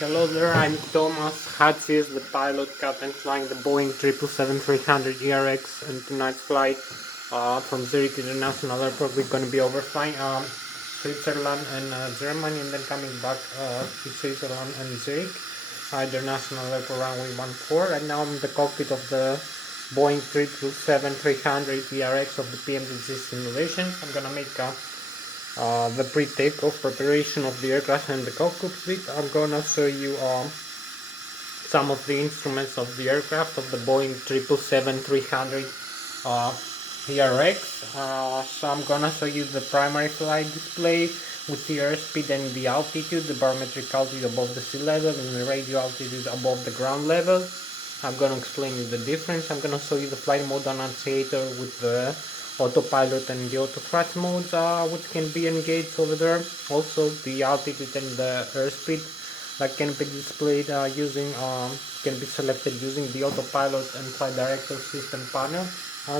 Hello there, I'm Thomas Hatsios, the pilot captain flying the Boeing 777-300 ERX, and tonight's flight from Zurich International Airport. We're going to be overflying Switzerland and Germany, and then coming back to Switzerland and Zurich International Airport runway 14. Right now I'm in the cockpit of the Boeing 777-300 ERX of the PMDG simulation. I'm going to make the pre-takeoff preparation of the aircraft and the cockpit suite. I'm gonna show you some of the instruments of the aircraft of the Boeing 777-300 ERX. So I'm gonna show you the primary flight display with the airspeed and the altitude, the barometric altitude above the sea level and the radio altitude above the ground level. I'm gonna explain you the difference. I'm gonna show you the flight mode annunciator with the autopilot and the auto thrust modes which can be engaged over there. Also the altitude and the airspeed that can be displayed can be selected using the autopilot and flight director system panel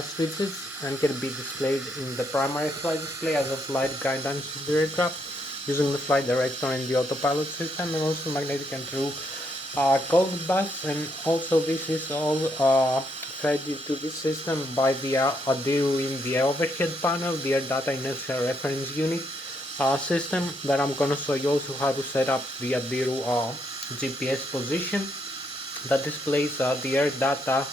switches, and can be displayed in the primary flight display as a flight guidance of the aircraft using the flight director and the autopilot system, and also magnetic and true cold bus. And also this is all fed into this system by the ADIRU in the overhead panel, the air data inertial reference unit system that I'm gonna show you also how to set up the ADIRU GPS position that displays the air data,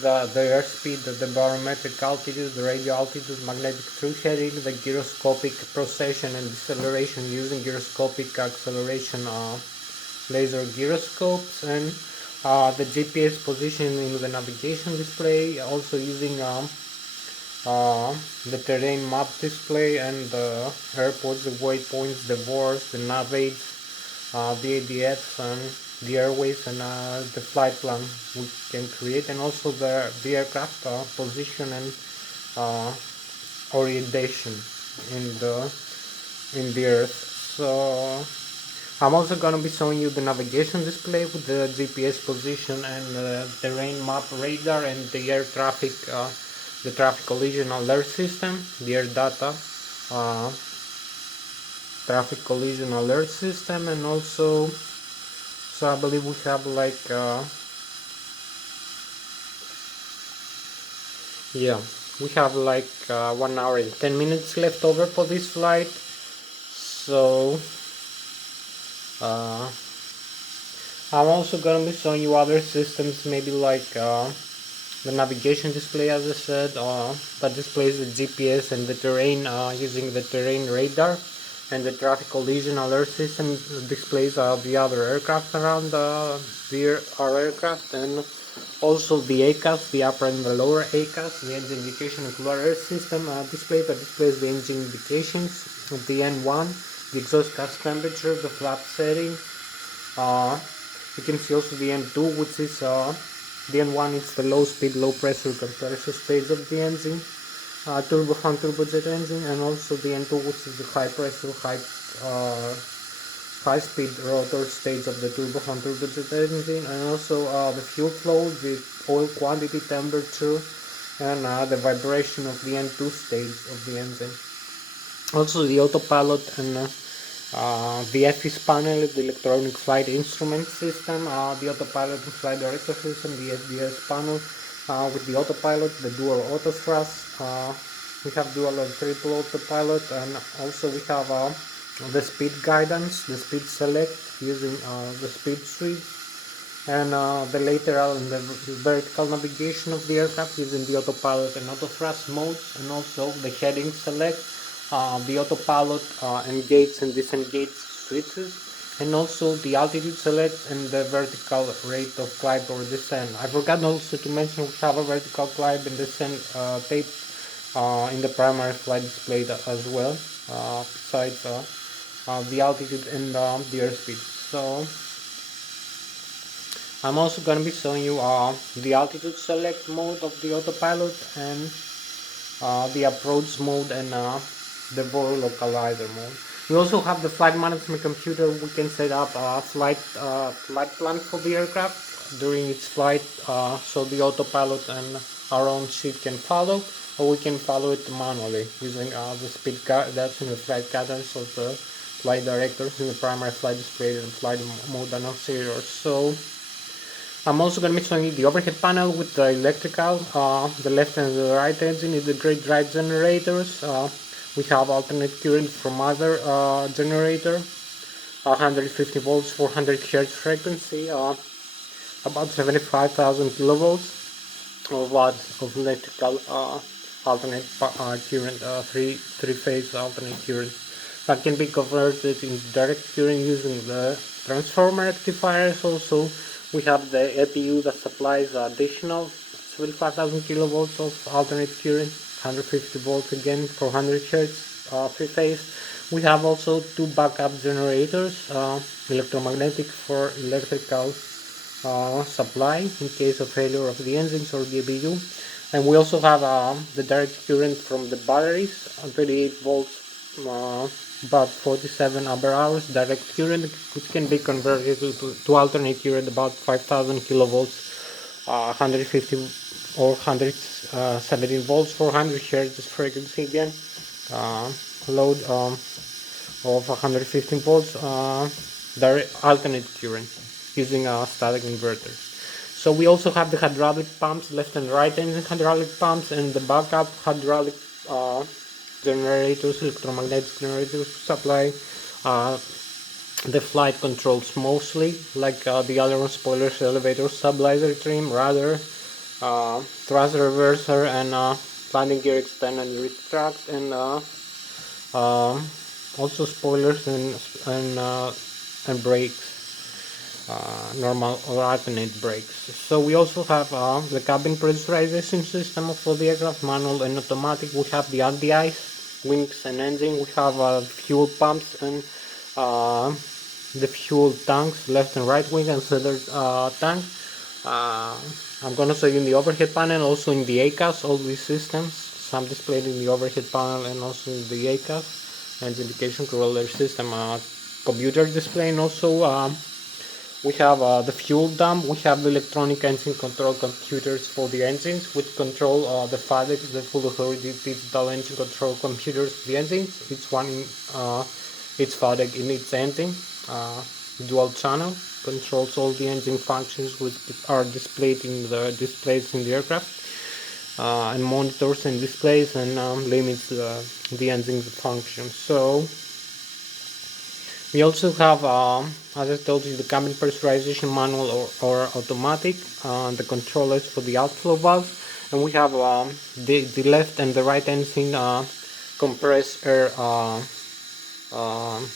the airspeed, the barometric altitude, the radio altitude, magnetic through heading, the gyroscopic precession and deceleration using gyroscopic acceleration laser gyroscopes, and the GPS position in the navigation display, also using the terrain map display and the airports, the waypoints, the VORs, the nav aids, the ADFs and the airways, and the flight plan we can create, and also the aircraft position and orientation in the earth. So I'm also going to be showing you the navigation display with the GPS position and the terrain map radar and the air traffic, the traffic collision alert system, the air data traffic collision alert system, and also, so I believe we have like, we have like 1 hour and 10 minutes left over for this flight. So I'm also gonna be showing you other systems, maybe like the navigation display, as I said, that displays the GPS and the terrain using the terrain radar, and the traffic collision alert system displays the other aircraft around our aircraft, and also the ACAS, the upper and the lower ACAS, the engine indication and cooler air system display that displays the engine indications of the N1, the exhaust gas temperature, the flap setting. You can see also the N2, which is the N1 is the low speed, low pressure compressor stage of the engine, turbofan turbojet engine, and also the N2, which is the high pressure, high speed rotor stage of the turbofan turbojet engine, and also the fuel flow, the oil quantity, temperature, and the vibration of the N2 stage of the engine. Also the autopilot and the FIS panel, the electronic flight instrument system, the autopilot and flight director system, the SDS panel with the autopilot, the dual auto thrust, we have dual and triple autopilot, and also we have the speed guidance, the speed select using the speed suite, and the lateral and the vertical navigation of the aircraft using the autopilot and auto thrust modes, and also the heading select, the autopilot engage and disengage switches, and also the altitude select and the vertical rate of climb or descent. I forgot also to mention we have a vertical climb and descent tape in the primary flight displayed as well, besides the altitude and the airspeed. So I'm also going to be showing you the altitude select mode of the autopilot, and the approach mode, and the VOR localizer mode. We also have the flight management computer. We can set up a flight plan for the aircraft during its flight, so the autopilot and our own sheet can follow, or we can follow it manually using the speed guidance and the flight guidance of the flight directors in the primary flight display and flight mode announcer. So I'm also going to be showing you the overhead panel with the electrical, the left and the right engine is the great drive generators. We have alternate current from other generator, 150 volts, 400 Hz frequency, about 75,000 kilovolts of watts of electrical alternate current, three-phase alternate current that can be converted into direct current using the transformer rectifiers. Also, we have the APU that supplies additional 75,000 kilovolts of alternate current, 150 volts again, 400 Hz three-phase. We have also two backup generators, electromagnetic for electrical supply in case of failure of the engines or the APU. And we also have the direct current from the batteries, 28 volts, about 47 ampere hours direct current, which can be converted to alternate current about 5,000 kilovolts, 150 or 117 volts, 400 Hz frequency again, load of 115 volts, direct alternate current using a static inverter. So we also have the hydraulic pumps, left and right engine hydraulic pumps, and the backup hydraulic generators, electromagnetic generators to supply the flight controls mostly, like the aileron, spoilers, elevator, stabilizer trim, rudder, thrust reverser, and landing gear extend and retract, and also spoilers and brakes. Normal or alternate brakes. So we also have the cabin pressurization system for the aircraft, manual and automatic. We have the anti-ice, wings and engine. We have fuel pumps and the fuel tanks, left and right wing and center tank. I'm gonna show you in the overhead panel, also in the ACAS, all these systems. Some displayed in the overhead panel and also in the ACAS, and indication controller system computer display, and also we have the fuel dump. We have the electronic engine control computers for the engines, which control the FADEC, the full authority digital engine control computers for the engines. Each one in its FADEC in its engine. Dual channel controls all the engine functions which are displayed in the displays in the aircraft, and monitors and displays, and limits the engine function. So we also have, as I told you, the cabin pressurization manual or automatic, the controllers for the outflow valve, and we have the left and the right engine compressed air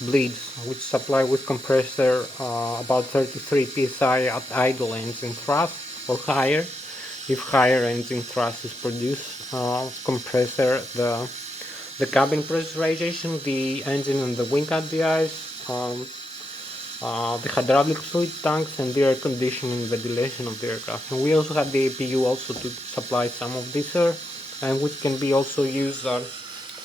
bleeds, which supply with compressor about 33 psi at idle engine thrust or higher. If higher engine thrust is produced, compressor the cabin pressurization, the engine and the wing at the ice, the hydraulic fluid tanks, and the air conditioning, ventilation of the aircraft. And we also have the APU also to supply some of this air, and which can be also used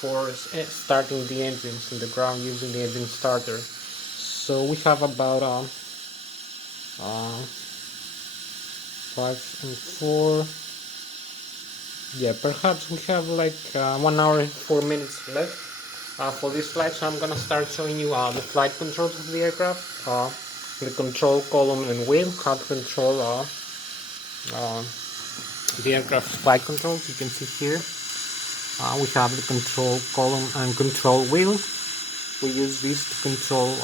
for starting the engines in the ground using the engine starter. So we have about 5 and 4. Yeah, perhaps we have like 1 hour and 4 minutes left for this flight, so I'm gonna start showing you the flight controls of the aircraft, the control column and wheel, how to control the aircraft's flight controls. You can see here we have the control column and control wheel. We use this to control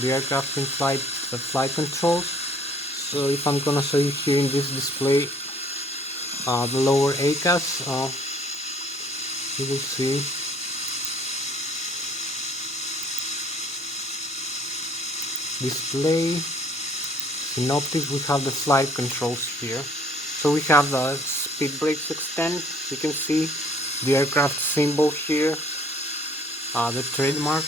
the aircraft in flight, the flight controls. So if I'm gonna show you here in this display the lower ACAS, you will see display synoptic. We have the flight controls here. So we have the speed brakes extend. You can see the aircraft symbol here, the trademark.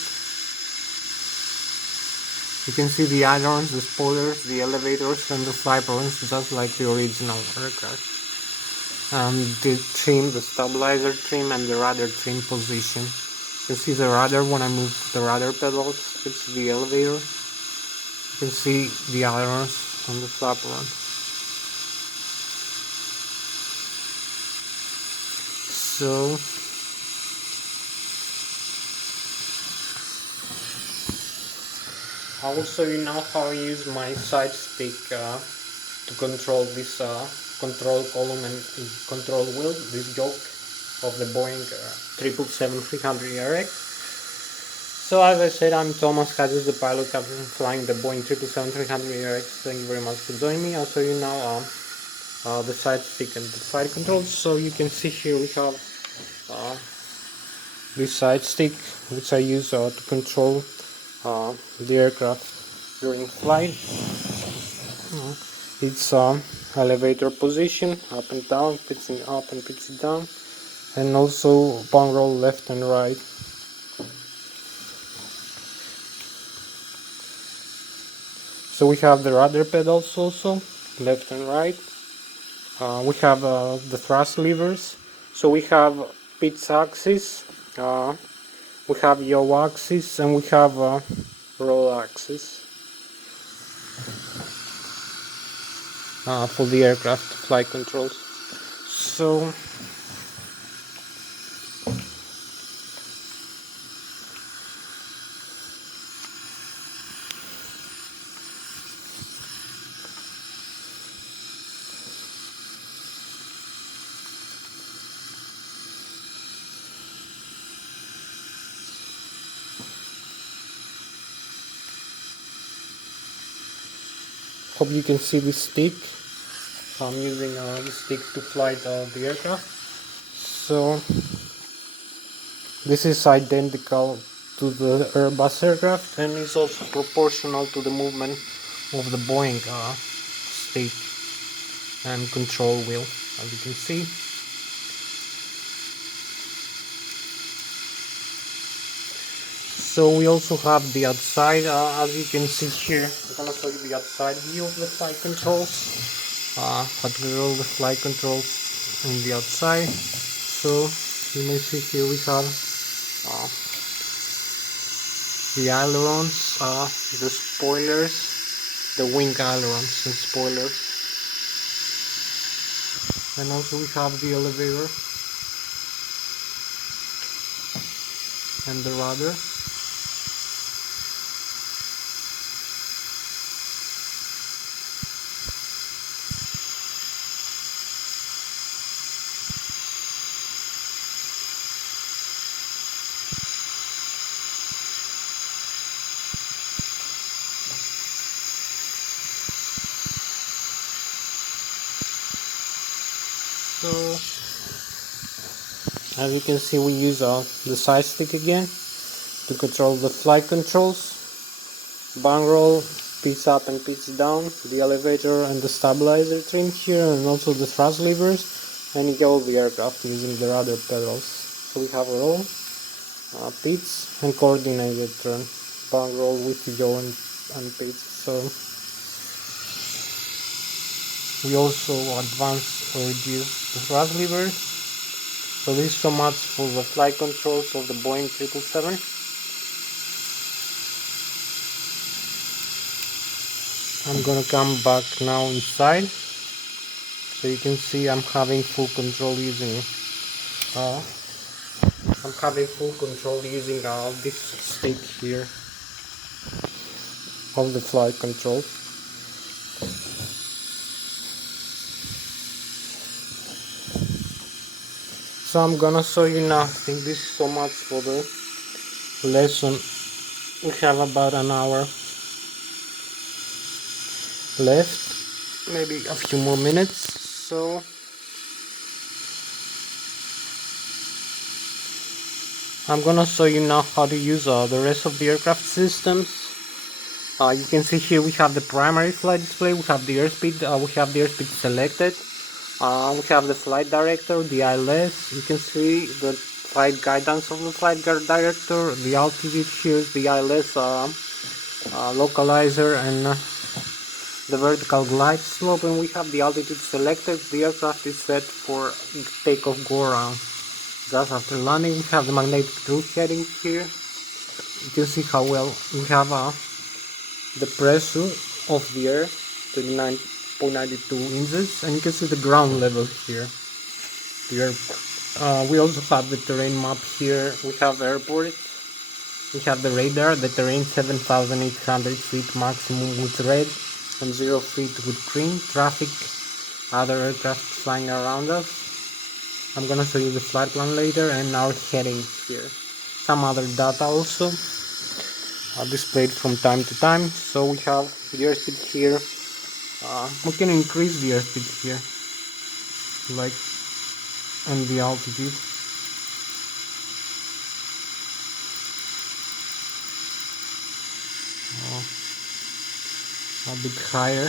You can see the ailerons, the spoilers, the elevators, and the flybarons, just like the original aircraft. The trim, the stabilizer trim, and the rudder trim position. You can see the rudder when I move the rudder pedals. It's the elevator. You can see the ailerons and the flaperon. I will show you now how I use my side stick to control this control column and control wheel, this yoke of the Boeing 777-300ERX. So as I said, I'm Thomas Hatsios, the pilot captain flying the Boeing 777-300ERX. Thank you very much for joining me. I'll show you now the side stick and the flight controls. So you can see here we have this side stick, which I use to control the aircraft during flight. It's elevator position, up and down, pitching up and pitching down, and also bung roll left and right. So we have the rudder pedals also, left and right. We have the thrust levers. So we have pitch axis, we have yaw axis, and we have roll axis for the aircraft flight controls. So hope you can see this stick. I'm using this stick to fly the aircraft. So this is identical to the Airbus aircraft, and it's also proportional to the movement of the Boeing stick and control wheel, as you can see. So we also have the outside, as you can see here. I'm gonna show you the outside view of the flight controls. How to control the flight controls on the outside. So you may see here we have the ailerons, the spoilers, the wing ailerons and spoilers, and also we have the elevator and the rudder. So as you can see, we use the side stick again to control the flight controls, bung roll, pitch up and pitch down, the elevator and the stabilizer trim here, and also the thrust levers, and yaw the aircraft using the rudder pedals. So we have roll, pitch and coordinated turn, bung roll with yaw and pitch. So we also advance or reduce the thrust levers. So this is so much for the flight controls of the Boeing 777. I'm gonna come back now inside, so you can see I'm having full control using this stick here of the flight control. So I'm gonna show you now. I think this is so much for the lesson. We have about an hour left, maybe a few more minutes. So I'm gonna show you now how to use the rest of the aircraft systems. You can see here we have the primary flight display, we have the airspeed, selected. We have the flight director, the Lszh. You can see the flight guidance of the flight director, the altitude here, the Lszh localizer, and the vertical glide slope. And we have the altitude selected. The aircraft is set for takeoff go around. Just after landing, we have the magnetic truth heading here. You can see how well we have the pressure of the air, 29.92 inches, and you can see the ground level here. We also have the terrain map here. We have airport, We have the radar, the terrain 7,800 feet maximum with red and 0 feet with green. Traffic, other aircraft flying around us. I'm gonna show you the flight plan later and our headings here. Some other data also are displayed from time to time. So we have the airspeed here. We can increase the airspeed here, like, and the altitude. A bit higher.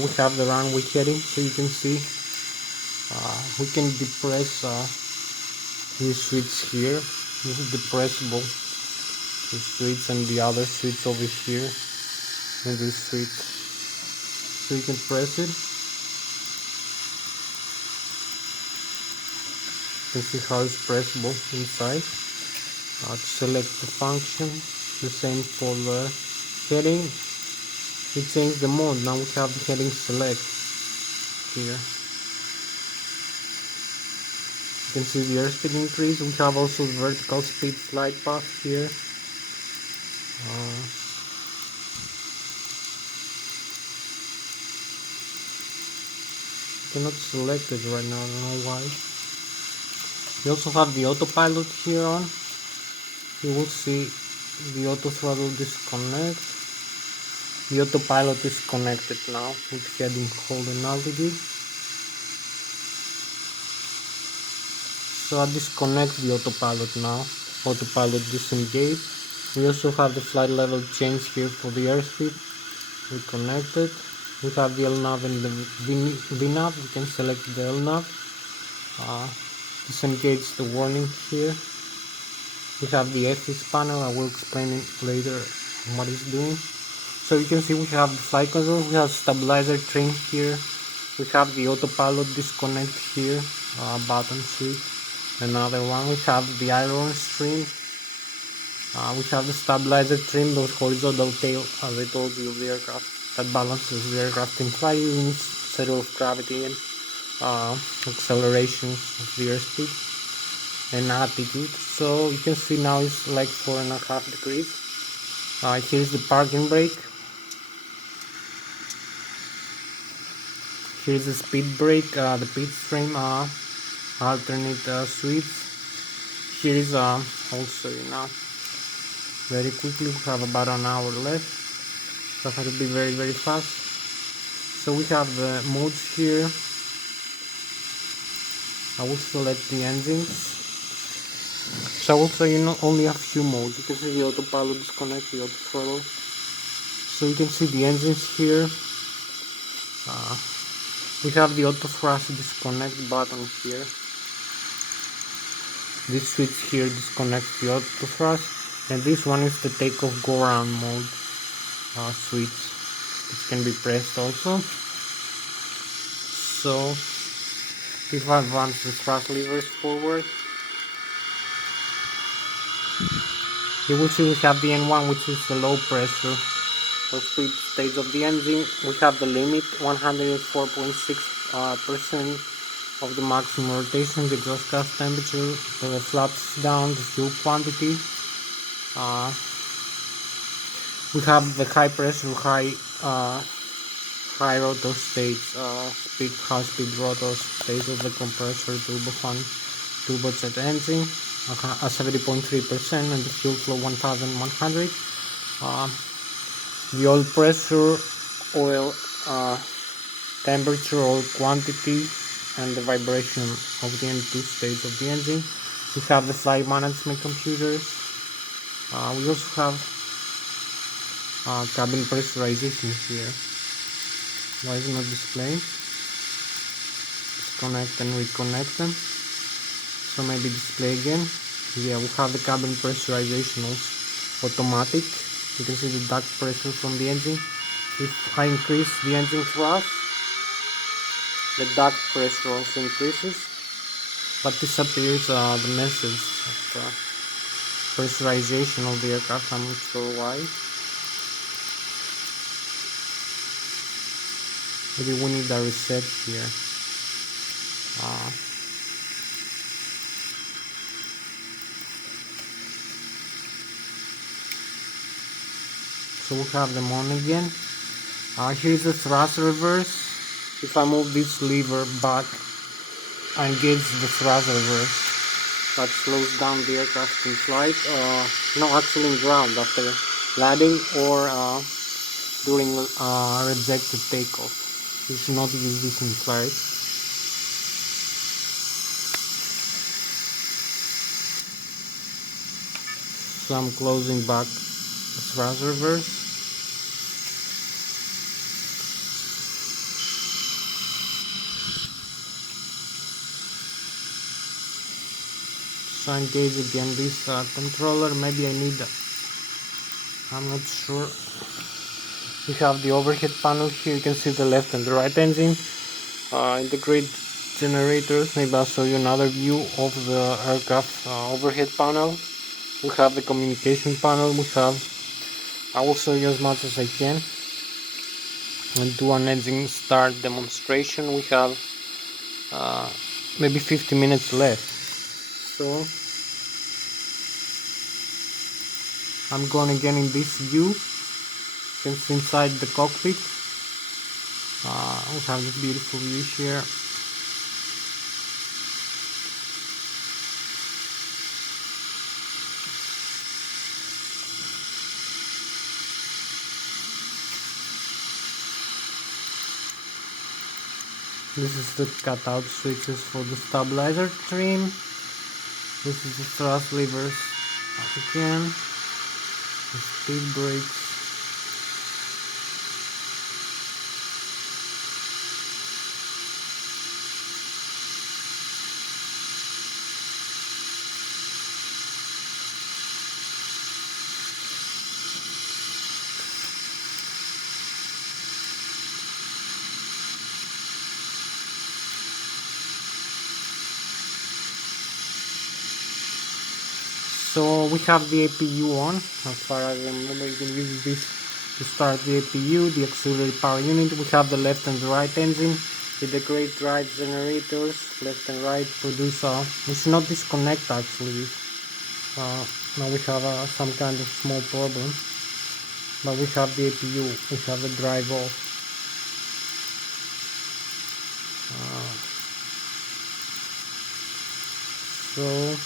We have the runway heading, so you can see we can depress these switches here. This is depressible, the switch, and the other switch over here, and this switch. So you can press it. You can see how it's pressable inside. To select the function, the same for the heading. We change the mode. Now we have the heading select here. You can see the airspeed increase. We have also the vertical speed flight path here. Cannot select it right now, I don't know why. We also have the autopilot here on. You will see the auto throttle disconnect. The autopilot is connected now with heading, hold, and altitude. So I disconnect the autopilot now. Autopilot disengage. We also have the flight level change here for the airspeed. We connect it. We have the LNAV and the VNAV. We can select the LNAV. Disengage the warning here. We have the FS panel. I will explain it later what it's doing. So you can see we have the flight control. We have stabilizer trim here. We have the autopilot disconnect here. Button switch. Another one. We have the aileron trim. We have the stabilizer trim, those horizontal tail, as I told you, of the aircraft that balances the aircraft in flight using center of gravity and acceleration of the airspeed and altitude. So you can see now it's like 4.5 degrees. Here's the parking brake. Here's the speed brake, the pit stream, alternate switch. Here is also, very quickly. We have about an hour left, so I have to be very fast. So we have the modes here. I will select the engines. So I will show you only a few modes. You can see the autopilot disconnect, the auto throttle. So you can see the engines here. We have the auto thrust disconnect button here. This switch here disconnects the auto thrust, and this one is the takeoff go around mode switch. It can be pressed also. So if I advance the thrust levers forward, you will see we have the N1, which is the low pressure or speed stage of the engine. We have the limit 104.6% of the maximum rotation, the exhaust gas temperature, the flaps down, the fuel quantity. We have the high pressure, high rotor stage, high speed rotor stage of the compressor, turbofan, turbojet engine, 70.3%, and the fuel flow 1100. The oil pressure, oil temperature, oil quantity, and the vibration of the N2 stage of the engine. We have the flight management computers. We also have cabin pressurization here. Why is it not displaying? Disconnect and reconnect them. So maybe display again. Yeah, we have the cabin pressurization also automatic. You can see the duct pressure from the engine. If I increase the engine thrust, the duct pressure also increases, but disappears the message of pressurization of the aircraft. I'm not sure why. Maybe we need a reset here. So we have them on again. Here's the thrust reverse. If I move this lever back, I engage the thrust reverse. That slows down the aircraft in flight. No, actually in ground after landing or during rejected takeoff. You should not use this in flight. So I'm closing back the thrust reverse. So engage again this controller. Maybe I need I'm not sure. We have the overhead panel here. You can see the left and the right engine. Integrate generators. Maybe I'll show you another view of the aircraft overhead panel. We have the communication panel. I will show you as much as I can and do an engine start demonstration. We have maybe 50 minutes left. So I'm going again in this view. Since inside the cockpit, we have this beautiful view here. This is the cutout switches for the stabilizer trim. This is the thrust levers again. The speed brakes. So we have the APU on. As far as I remember, you can use this to start the APU, the auxiliary power unit. We have the left and the right engine. Integrate drive generators, left and right produce. We should not disconnect actually. Now we have some kind of small problem. But we have the APU. We have the drive off. So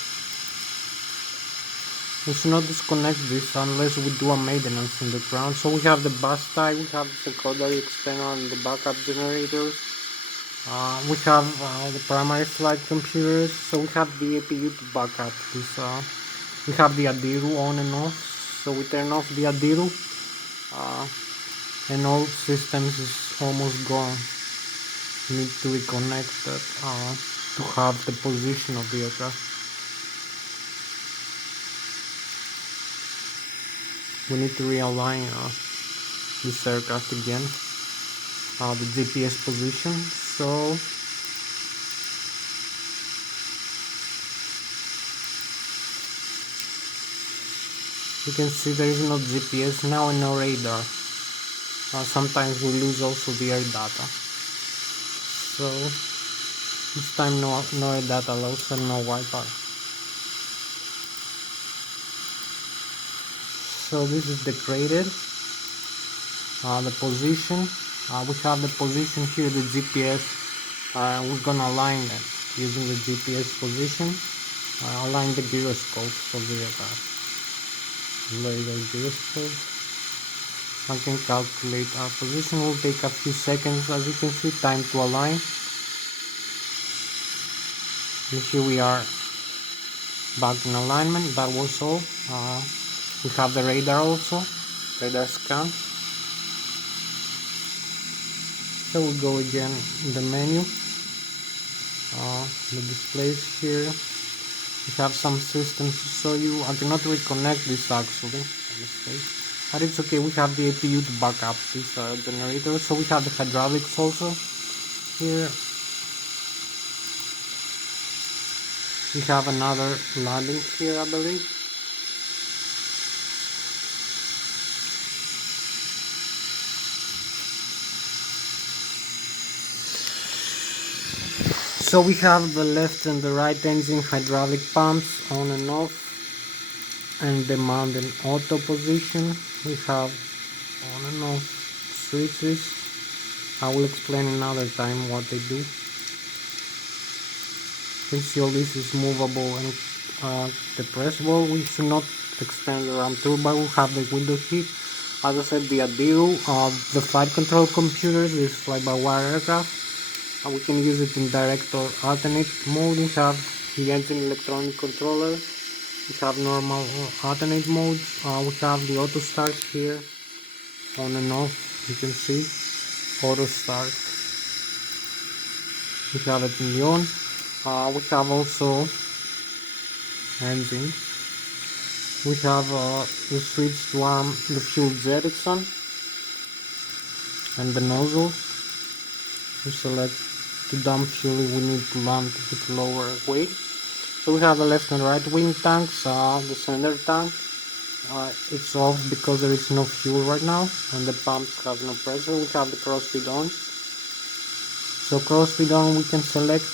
we should not disconnect this unless we do a maintenance in the ground. So we have the bus tie, we have the secondary external and the backup generators. We have the primary flight computers. So we have the APU to backup this. We have the ADIRU on and off. So we turn off the ADIRU and all systems is almost gone. We need to reconnect that to have the position of the aircraft. We need to realign this aircraft again, the GPS position. So you can see there is no GPS now and no radar. Sometimes we lose also the air data. So this time no air data loss and no Wi-Fi. So this is degraded. The position. We have the position here, the GPS. We're gonna align that using the GPS position. Align the gyroscopes of the aircraft. Later gyroscope. I can calculate our position. Will take a few seconds. As you can see, time to align. And here we are back in alignment. That was all. We have the radar also, radar scan. So we'll go again in the menu, the displays here. We have some systems to show you. I cannot reconnect this actually, but it's okay. We have the APU to back up this generator. So we have the hydraulics also here. We have another landing here, I believe. So we have the left and the right engine hydraulic pumps on and off, and the mount and auto position. We have on and off switches. I will explain another time what they do. You can see all this is movable and depressible. We should not extend the RAM toolbar. We have the window heat. As I said, the ADIRU, the flight control computers, this fly-by-wire aircraft. We can use it in direct or alternate mode. We have the engine electronic controller. We have normal or alternate modes. We have the auto start here, on and off. You can see auto start. We have it in the on. We have also engine. We have the switch to arm the fuel jettison and the nozzles. We select to dump fuel if we need to land with lower weight. So we have the left and right wing tanks. The center tank, it's off because there is no fuel right now and the pumps have no pressure. We have the crossfeed on. So crossfeed on, we can select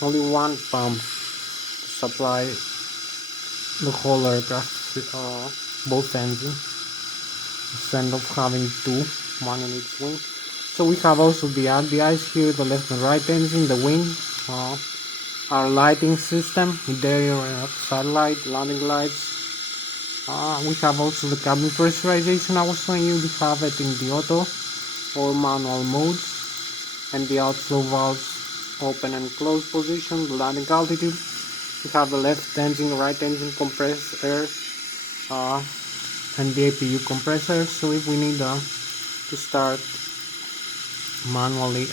only one pump to supply the whole aircraft, both engines, instead of having two, one on each wing. So we have also the RDIs here, the left and right engine, the wing, our lighting system, interior and satellite, landing lights. We have also the cabin pressurization I was showing you. We have it in the auto or manual modes, and the outflow valves open and close position, the landing altitude. We have the left engine, right engine compressed air, and the APU compressor. So if we need to start manually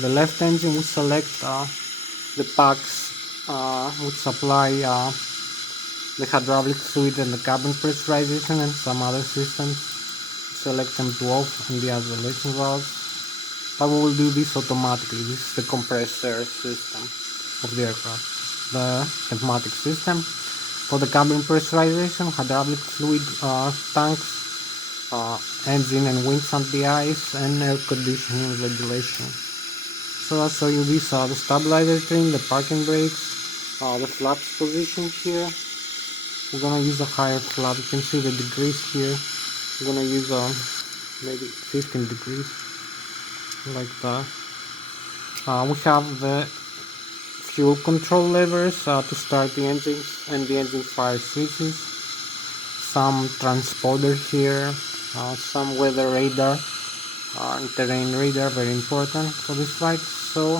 the left engine, we select the packs which supply the hydraulic fluid and the cabin pressurization and some other systems. Select them to off and the isolation valves. But we will do this automatically. This is the compressed air system of the aircraft. The pneumatic system. For the cabin pressurization, hydraulic fluid tanks, engine and wings anti-ice, and air conditioning regulation. So I'll show you these are the stabilizer trim, the parking brakes, the flaps position here. We're gonna use a higher flap. You can see the degrees here. We're gonna use maybe 15 degrees, like that. We have the fuel control levers to start the engines and the engine fire switches. Some transponder here, some weather radar, and terrain radar, very important for this flight. So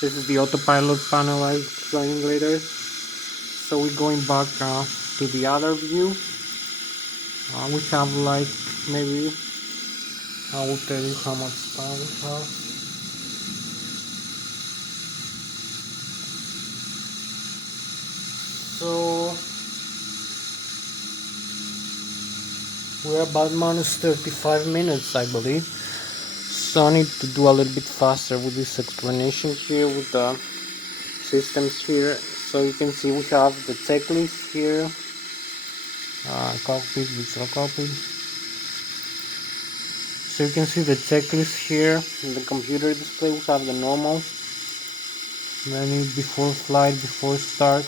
this is the autopilot panel I was explaining later. So we're going back to the other view. We have like maybe, I will tell you how much time we have. So we're about minus 35 minutes, I believe. So I need to do a little bit faster with this explanation here with the systems here. So you can see we have the checklist here, cockpit, visual cockpit. So you can see the checklist here in the computer display. We have the normal menu, before flight, before start.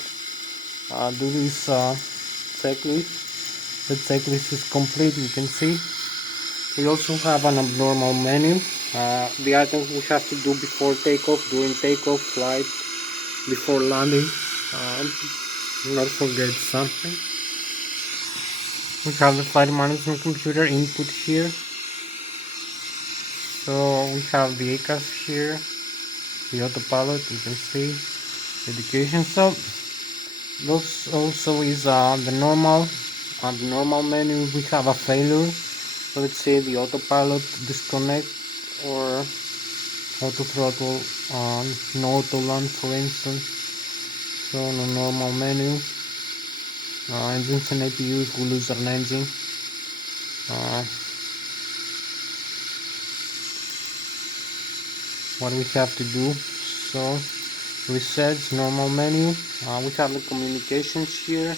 Do this checklist. The checklist is complete, you can see. We also have an abnormal menu. The items we have to do before takeoff, during takeoff, flight, before landing. Not forget something. We have the flight management computer input here. So we have the ACAS here, the autopilot, you can see, education. So those also is the normal menu. We have a failure. So let's say the autopilot disconnect or auto throttle on no auto land, for instance. So on a normal menu, engines and APUs will lose an engine. What we have to do, so reset normal menu. We have the communications here,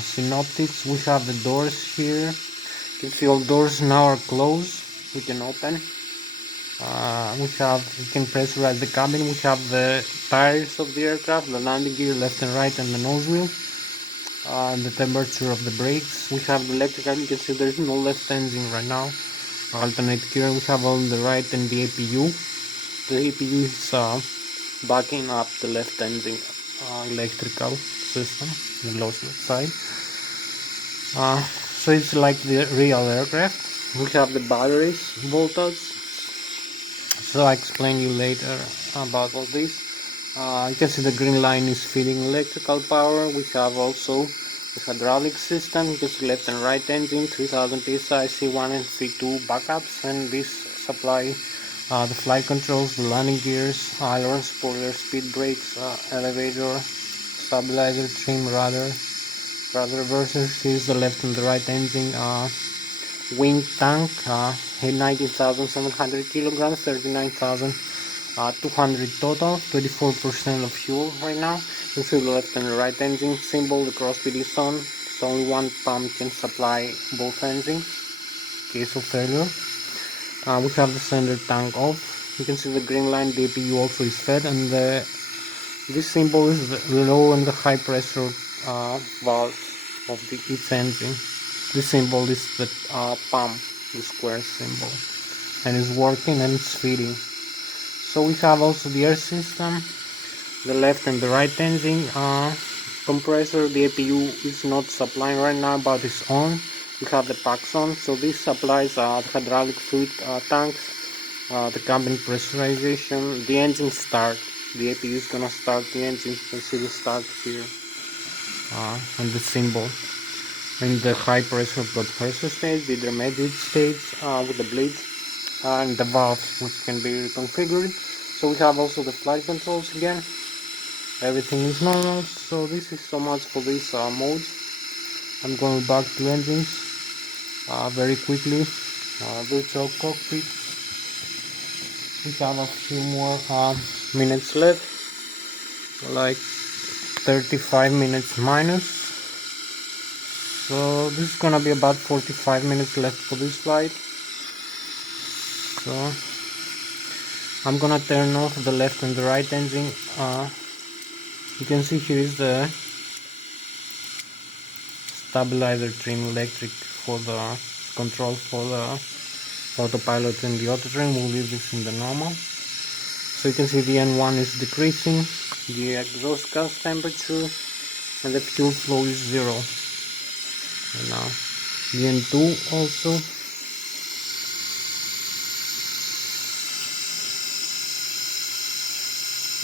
synoptics. We have the doors here. You can see all doors now are closed. We can open. We can pressurize the cabin. We have the tires of the aircraft, the landing gear left and right, and the nose wheel. the temperature of the brakes. We have the electrical. You can see there's no left engine right now. Alternate current. We have on the right and the APU. The APU is backing up the left engine electrical system, the lossless side. So it's like the real aircraft. We have the batteries voltage. So I explain you later about all this. You can see the green line is feeding electrical power. We have also the hydraulic system. You can see left and right engine, 3000 psi, C1 and C2 backups, and this supply the flight controls, the landing gears, ailerons, spoilers, speed brakes, elevator, stabilizer, trim, rudder reversers. Here's the left and the right engine. Wing tank, 19,700 kilograms, 39,200 total, 24% of fuel right now. You see the left and the right engine symbol, the crossbeam is on, so only one pump can supply both engines in case of failure. We have the center tank off. You can see the green line, the APU also is fed, and this symbol is the low and the high pressure valve of each engine. This symbol is the pump, the square symbol, and it's working and it's feeding. So we have also the air system, the left and the right engine compressor. The APU is not supplying right now, but it's on. We have the packs on, so this supplies the hydraulic fluid tanks, the cabin pressurization, the engine start. The APU is gonna start the engine. You can see the start here, and the symbol. In the high pressure blood pressure stage, the intermediate stage with the blades and the valves, which can be reconfigured. So we have also the flight controls again. Everything is normal. So this is so much for this modes. I'm going back to engines very quickly. Virtual cockpit. We have a few more minutes left, like 35 minutes minus. So this is gonna be about 45 minutes left for this flight. So I'm gonna turn off the left and the right engine. You can see here is the stabilizer trim electric for the control for the autopilot and the auto trim. We'll leave this in the normal. So you can see the N1 is decreasing, the exhaust gas temperature, and the fuel flow is 0. And now the N2 also.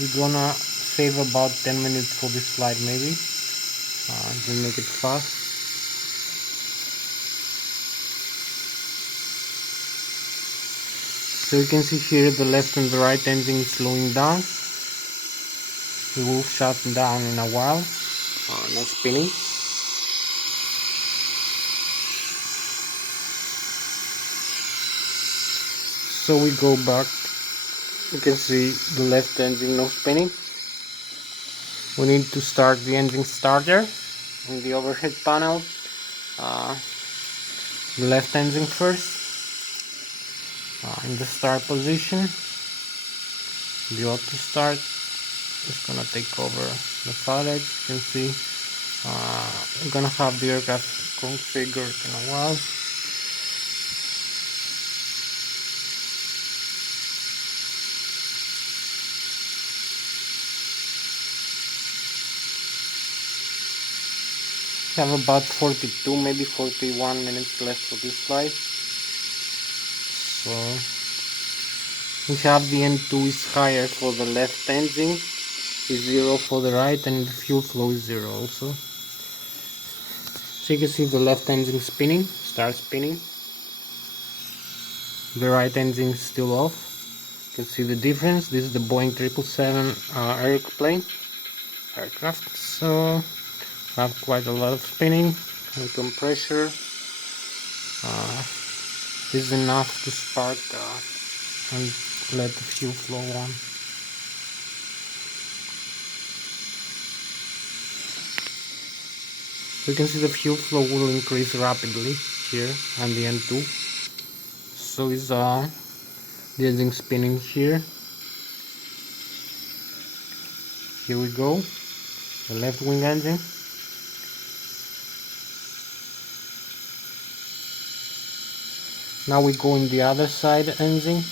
We're gonna save about 10 minutes for this flight maybe. We'll make it fast. So you can see here the left and the right engine is slowing down. It will shut down in a while. No spinning. So we go back. You can see the left engine no spinning. We need to start the engine starter in the overhead panel. The left engine first. In the start position, the auto start is gonna take over the footage. You can see we're gonna have the aircraft configured in a while. We have about 42, maybe 41 minutes left for this flight. So we have the N2 is higher for the left engine, is 0 for the right, and the fuel flow is 0 also. So you can see the left engine spinning, start spinning. The right engine is still off. You can see the difference. This is the Boeing 777 aircraft. So we have quite a lot of spinning and compressor. This is enough to spark and let the fuel flow on. You can see the fuel flow will increase rapidly here on the N2. So is the engine spinning here. Here we go, the left wing engine. Now we go in the other side engine.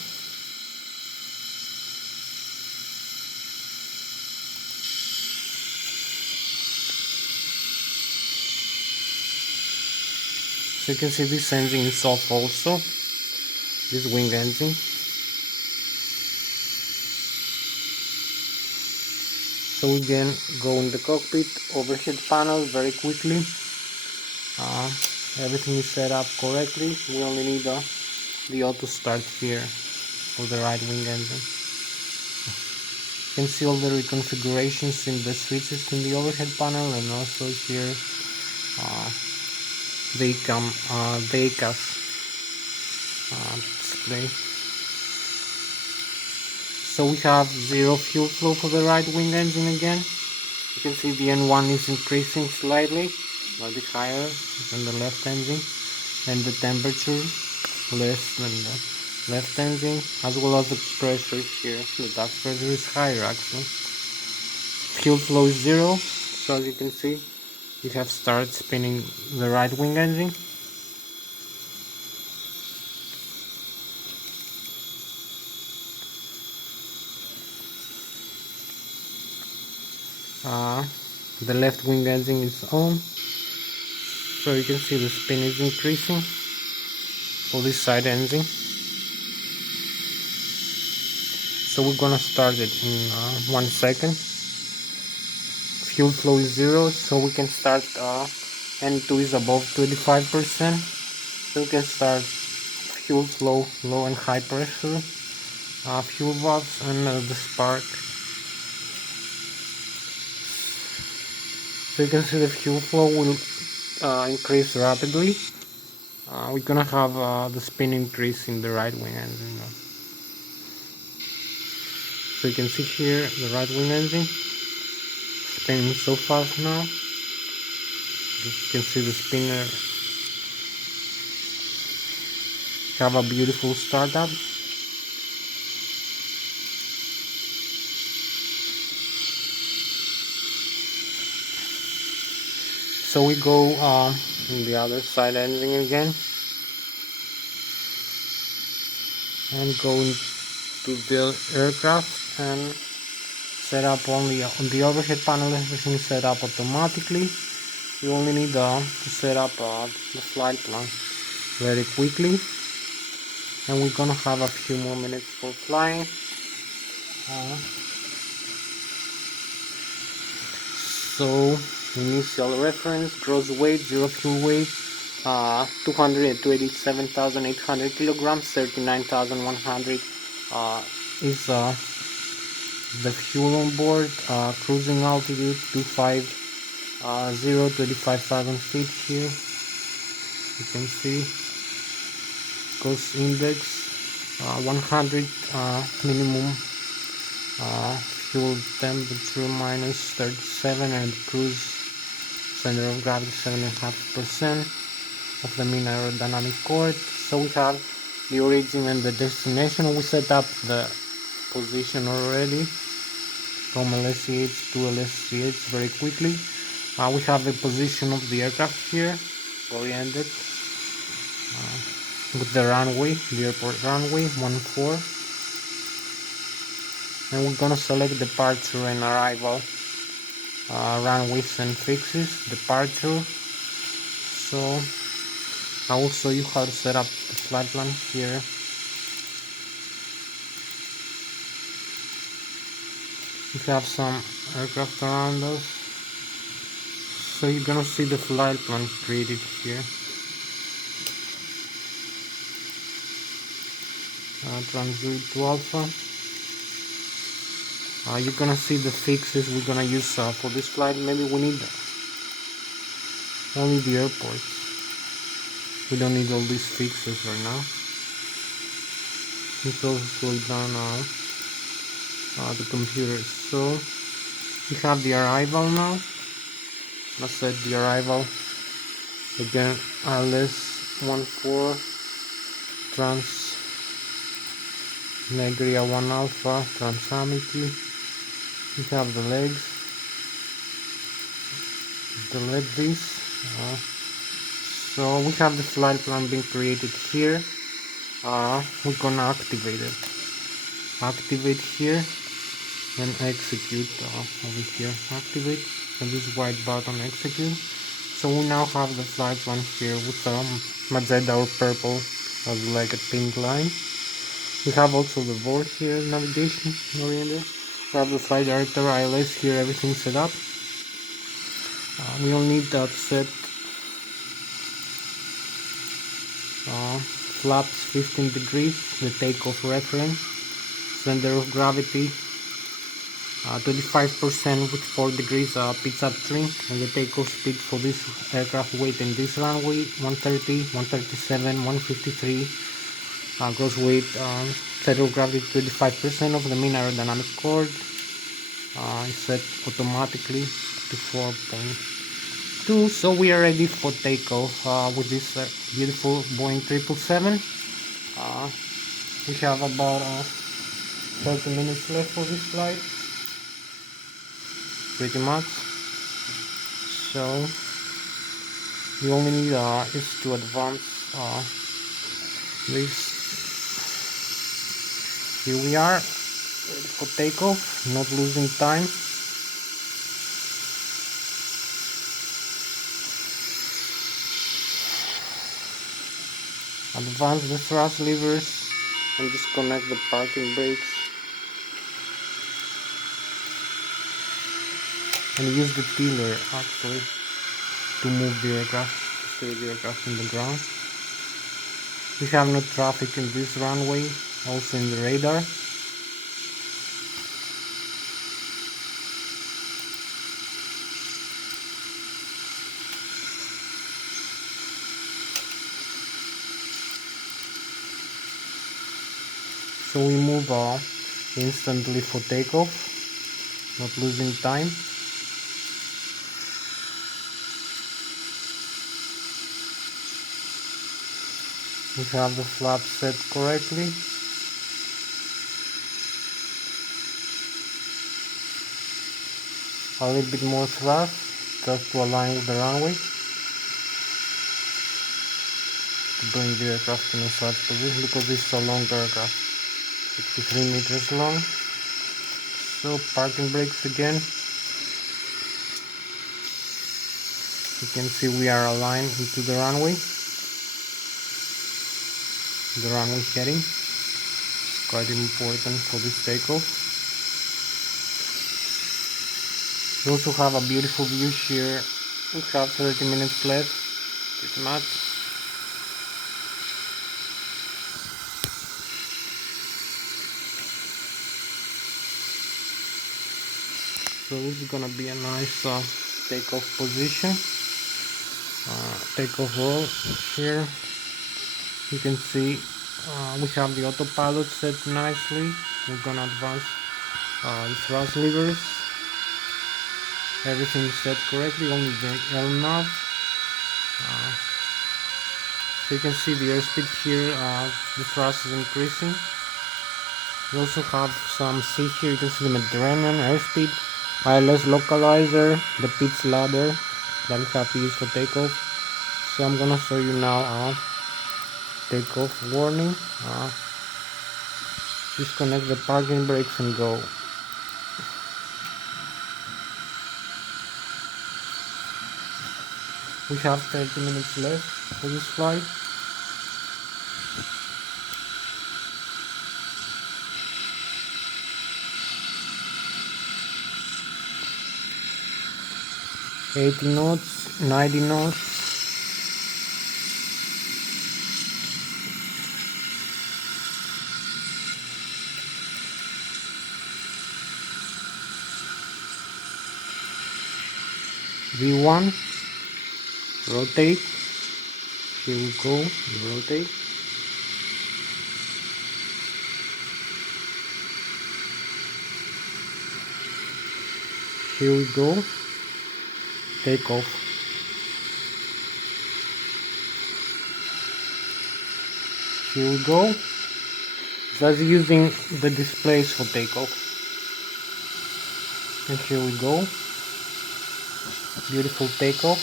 So you can see this engine is off also, this wing engine. So we can go in the cockpit, overhead panel very quickly. Everything is set up correctly. We only need the auto start here for the right wing engine. You can see all the reconfigurations in the switches in the overhead panel, and also here the ACAS display. So we have zero fuel flow for the right wing engine again. You can see the N1 is increasing slightly, a bit higher than the left engine, and the temperature less than the left engine, as well as the pressure here. The duct pressure is higher actually. Fuel flow is zero, so as you can see, we have started spinning the right wing engine. The left wing engine is on, so you can see the spin is increasing for this side engine. So we're gonna start it in 1 second. Fuel flow is zero, so we can start. N2 is above 25%, so we can start fuel flow, low and high pressure, fuel valves, and the spark. So you can see the fuel flow will increase rapidly. We're gonna have the spin increase in the right wing engine. So you can see here the right wing engine spinning so fast now. You can see the spinner have a beautiful startup. So we go in the other side engine again and go into the aircraft and set up only on the overhead panel. Everything is set up automatically. You only need to set up the flight plan very quickly, and we're gonna have a few more minutes for flying. So initial reference, gross weight, zero fuel weight, 227,800 kilograms, 39,100 is the fuel on board. Cruising altitude 25,000 feet here. You can see cost index 100 minimum fuel temperature minus 37, and cruise center of gravity 7.5% of the mean aerodynamic chord. So we have the origin and the destination. We set up the position already from Lszh to Lszh very quickly. We have the position of the aircraft here, oriented with the runway, the airport runway 14, and we're gonna select departure and arrival runways and fixes. Departure. So I will show you how to set up the flight plan here. We have some aircraft around us, so you're gonna see the flight plan created here. Transit to Alpha. You're gonna see the fixes we're gonna use for this flight. Maybe we need only the airports. We don't need all these fixes right now. It's also slow down the computer. So we have the arrival now. Let's set the arrival again. LS14 trans Negria 1 Alpha Transamity. We have the legs. Delete this. So we have the flight plan being created here. we're gonna activate it. Activate here and execute over here. Activate and this white button execute. So we now have the flight one here with magenta or purple as like a pink line. We have also the board here, navigation oriented. We have the flight director, ILS here, everything set up. We will need to set flaps 15 degrees, the takeoff reference, center of gravity 25% with 4 degrees pitch up trim, and the takeoff speed for this aircraft weight in this runway 130, 137, 153. Gross weight, center of gravity 25% of the mean aerodynamic chord is set automatically to 4.2. So we are ready for takeoff with this beautiful Boeing 777. We have about 30 minutes left for this flight, pretty much. So the only need is to advance this. Here we are, ready for takeoff, not losing time. Advance the thrust levers and disconnect the parking brakes. And use the tiller actually to move the aircraft, stay the aircraft in the ground. We have no traffic in this runway, also in the radar. So we move instantly for takeoff, not losing time. We have the flaps set correctly. A little bit more thrust just to align with the runway, to bring the aircraft in a such position, because this is a long aircraft, 63 meters long. So parking brakes again. You can see we are aligned into the runway heading. It's quite important for this takeoff. We also have a beautiful view here. We have 30 minutes left, pretty much. So this is gonna be a nice takeoff position. Takeoff roll here. You can see we have the autopilot set nicely. We're gonna advance the thrust levers. Everything is set correctly, only the LNAV. So you can see the airspeed here, the thrust is increasing. We also have some C here, you can see the Mediterranean airspeed, ILS localizer, the pitch ladder that we have to use for takeoff. So I'm gonna show you now takeoff warning. Disconnect the parking brakes and go. We have 30 minutes left for this flight. $80 knots, 90 knots. V1, rotate. Here we go, rotate. Here we go, take off. Here we go, just using the displays for takeoff. And here we go, beautiful takeoff.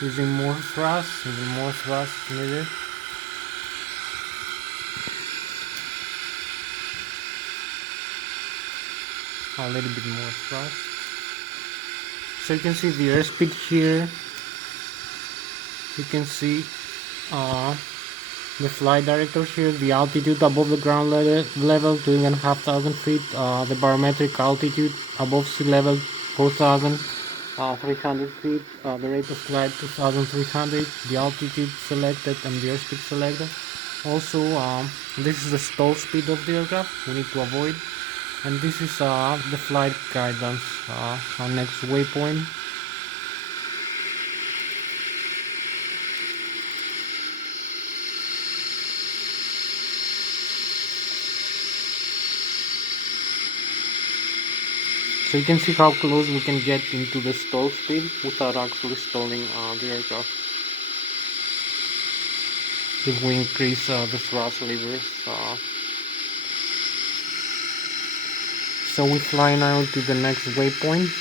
using more thrust, even more thrust needed. A little bit more thrust. So you can see the airspeed here. You can see the flight director here, the altitude above the ground level 2,500 feet, the barometric altitude above sea level 4,300 feet, the rate of flight 2,300, the altitude selected and the airspeed selected. Also, this is the stall speed of the aircraft we need to avoid, and this is the flight guidance, our next waypoint. So you can see how close we can get into the stall speed without actually stalling the aircraft. If we increase the thrust levers. So we fly now to the next waypoint.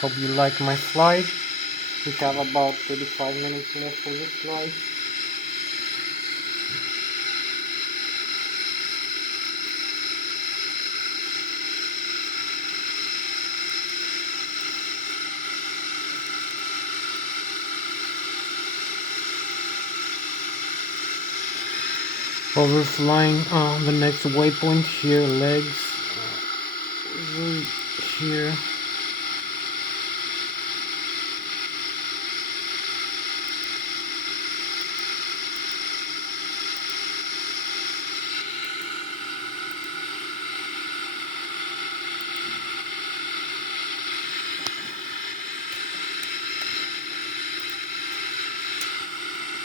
Hope you like my flight. We have about 35 minutes left for this flight. We're flying the next waypoint here, legs, here.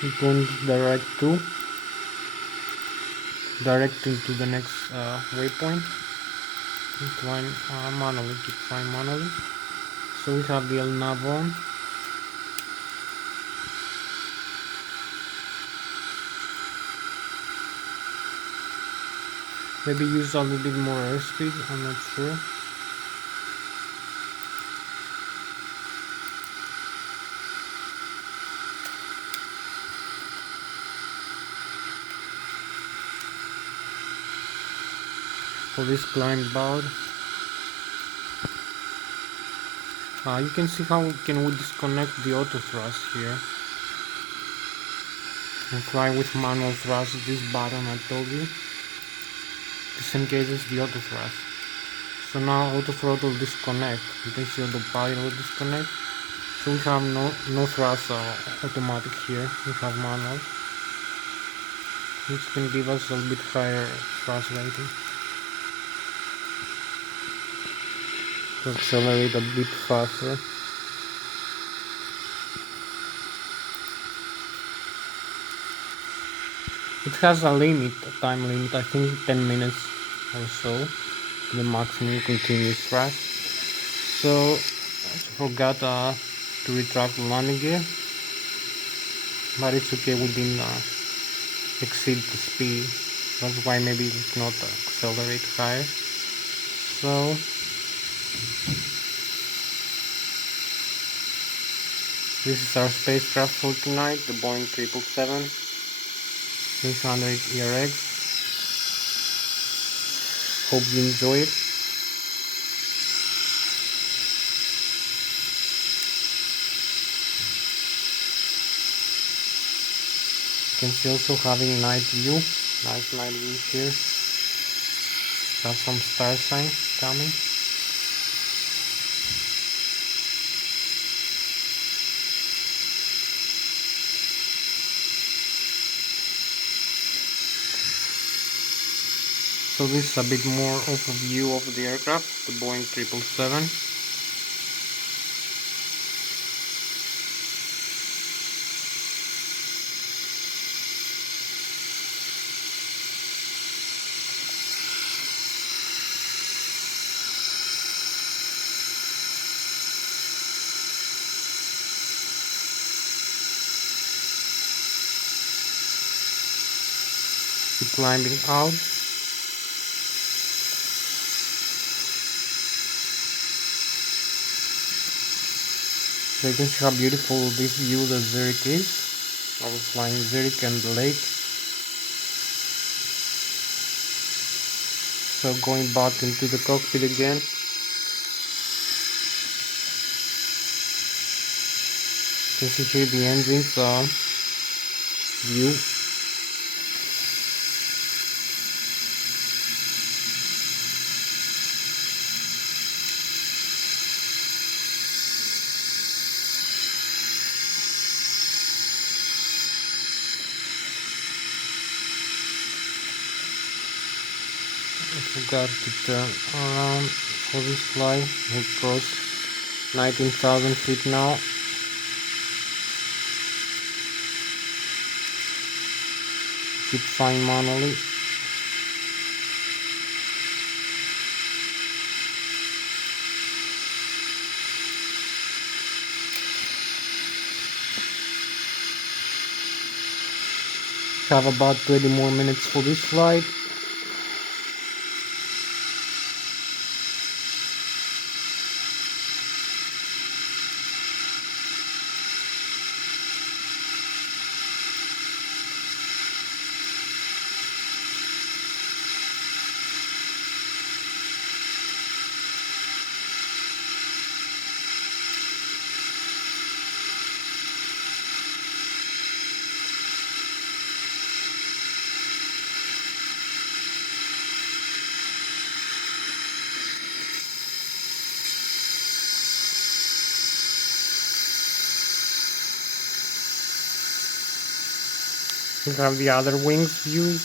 We're going direct into the next waypoint. Keep flying manually. So we have the nav on. Maybe use a little bit more airspeed, I'm not sure. For this climb bout. You can see how can we disconnect the auto thrust here and fly with manual thrust. This button I told you disengages the auto thrust. So now auto throttle disconnect. You can see autopilot disconnect. So we have no thrust automatic here. We have manual, which can give us a little bit higher thrust rating to accelerate a bit faster. It has a time limit, I think 10 minutes or so, the maximum continuous thrust. So I forgot to retract the landing gear, but it's okay, we didn't exceed the speed. That's why maybe we cannot accelerate higher. So this is our spacecraft for tonight, the Boeing 777-300 ERX. Hope you enjoy it. You can see also having nice view here. Have some star sign coming. So this is a bit more overview of the aircraft, the Boeing 777. Keep climbing out. So you can see how beautiful this view that Zurich is. I was flying Zurich and the lake. So going back into the cockpit again. You can see here the engines view. I forgot to turn around for this flight. We crossed 19,000 feet now. Keep flying manually. Have about 20 more minutes for this flight. We have the other wings views.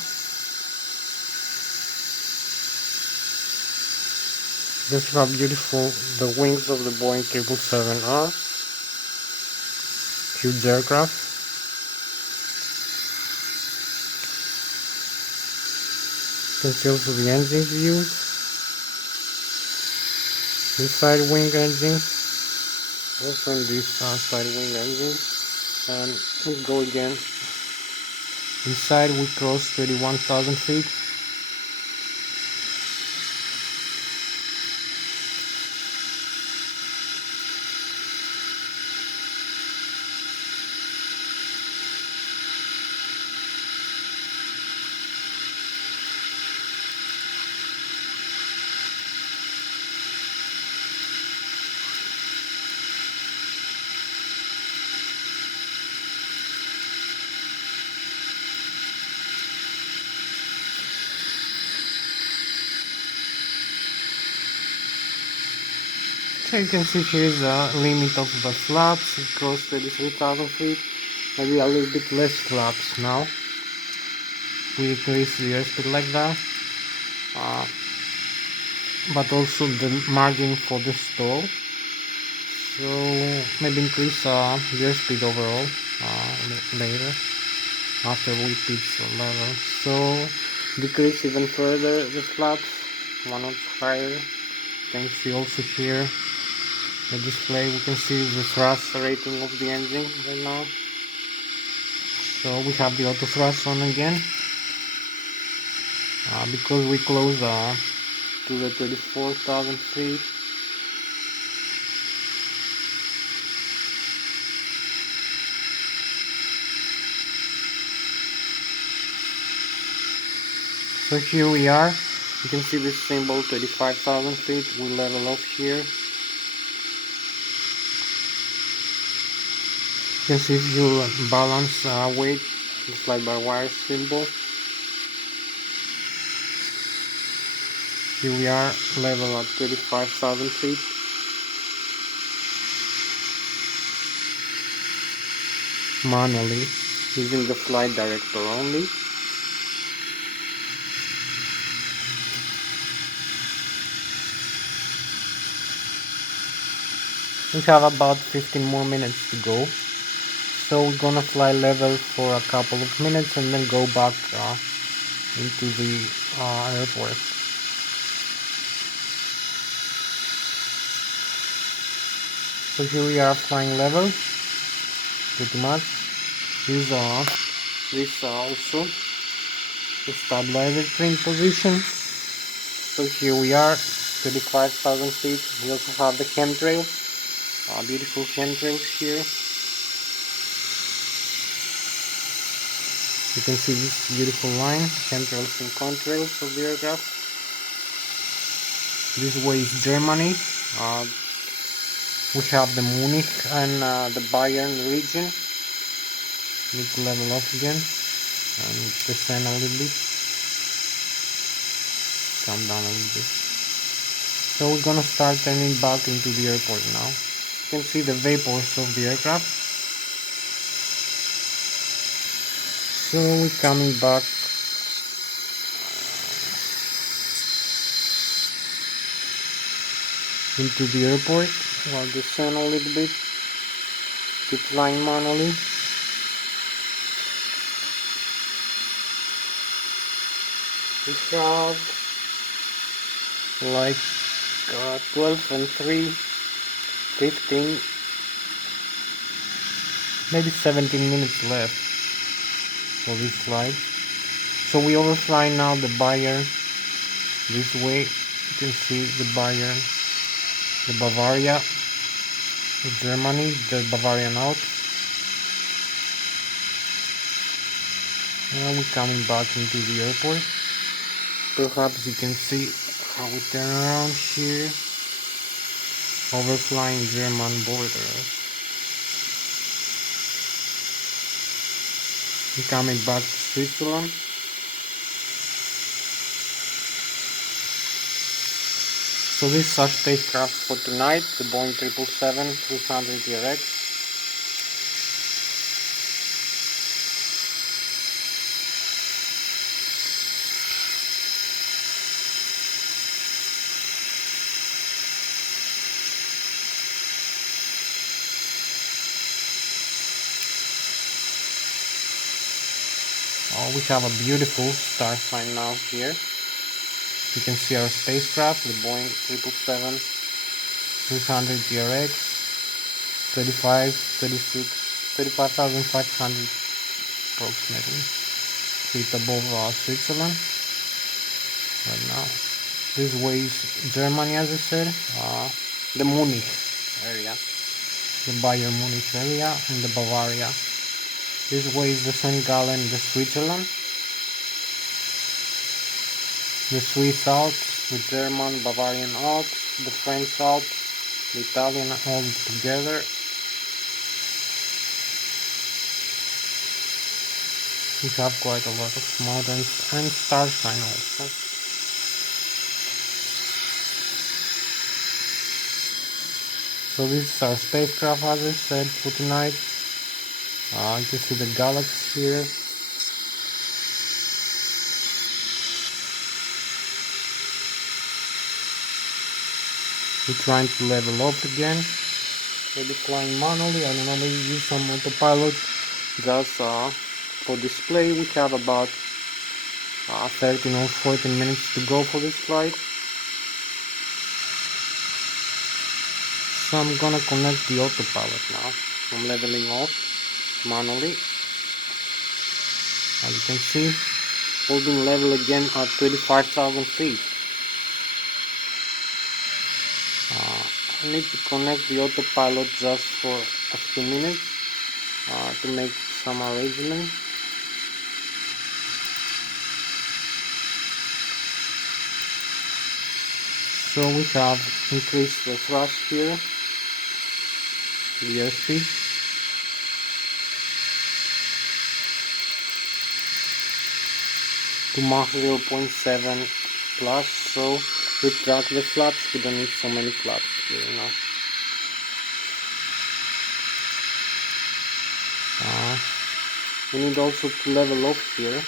Just how beautiful the wings of the Boeing 777 are. Huge aircraft. You can see also the engine views. This side wing engine. Also in this side wing engine. And we go again. Inside we cross 31,000 feet. So you can see here is the limit of the flaps. It goes 33,000 feet. Maybe a little bit less flaps now. We increase the airspeed like that. But also the margin for the stall. So maybe increase the airspeed overall later after we pitch the level. So decrease even further the flaps, one notch higher. You can see also here the display, we can see the thrust rating of the engine right now. So we have the auto thrust on again because we close to the 34,000 feet. So here we are. You can see this symbol 35,000 feet. We level off here. You can see if you balance weight, the fly-by-wire symbol. Here we are, level at 35,000 feet. Manually, using the flight director only. We have about 15 more minutes to go. So we're gonna fly level for a couple of minutes and then go back into the airport. So here we are flying level, pretty much. This also the stabilizer trim position. So here we are, 35,000 feet. We also have the chemtrail, beautiful chemtrails here. You can see this beautiful line, chemtrails and contrails of the aircraft. This way is Germany. We have the Munich and the Bayern region. Need to level off again and descend a little bit. Come down a little bit. So we're gonna start turning back into the airport now. You can see the vapors of the aircraft. So we're coming back into the airport. I'll descend a little bit. Keep flying manually. We have like 12 and 3, 15, maybe 17 minutes left for this flight. So we overfly now the Bayern this way. You can see the Bayern, the Bavaria, the Germany, the Bavarian out. Now we're coming back into the airport. Perhaps you can see how we turn around here, overflying German border. We're coming back to Switzerland. So this is our spacecraft for tonight, the Boeing 777-300ERX. We have a beautiful star sign now here. You can see our spacecraft, the Boeing 777-300ERX, 35,500 approximately feet above Switzerland right now. This way is Germany, as I said, the Munich area, the Bayern Munich area, and the Bavaria. This way is the St. Gallen, the Switzerland, the Swiss Alps, the German, Bavarian Alps, the French Alps, the Italian all together. We have quite a lot of mountains and star sign also. So this is our spacecraft, as I said, for tonight. You can see the galaxy here. We're trying to level up again. Maybe flying manually, I don't know, maybe use some autopilot. Just for display, we have about 13 or 14 minutes to go for this flight. So I'm gonna connect the autopilot now. I'm leveling off manually. As you can see, holding level again at 25,000 feet. I need to connect the autopilot just for a few minutes to make some arrangement. So we have increased the thrust here, the airspeed. To Mach 0.7 plus, so we track the flaps, we don't need so many flaps here now. We need also to level off here.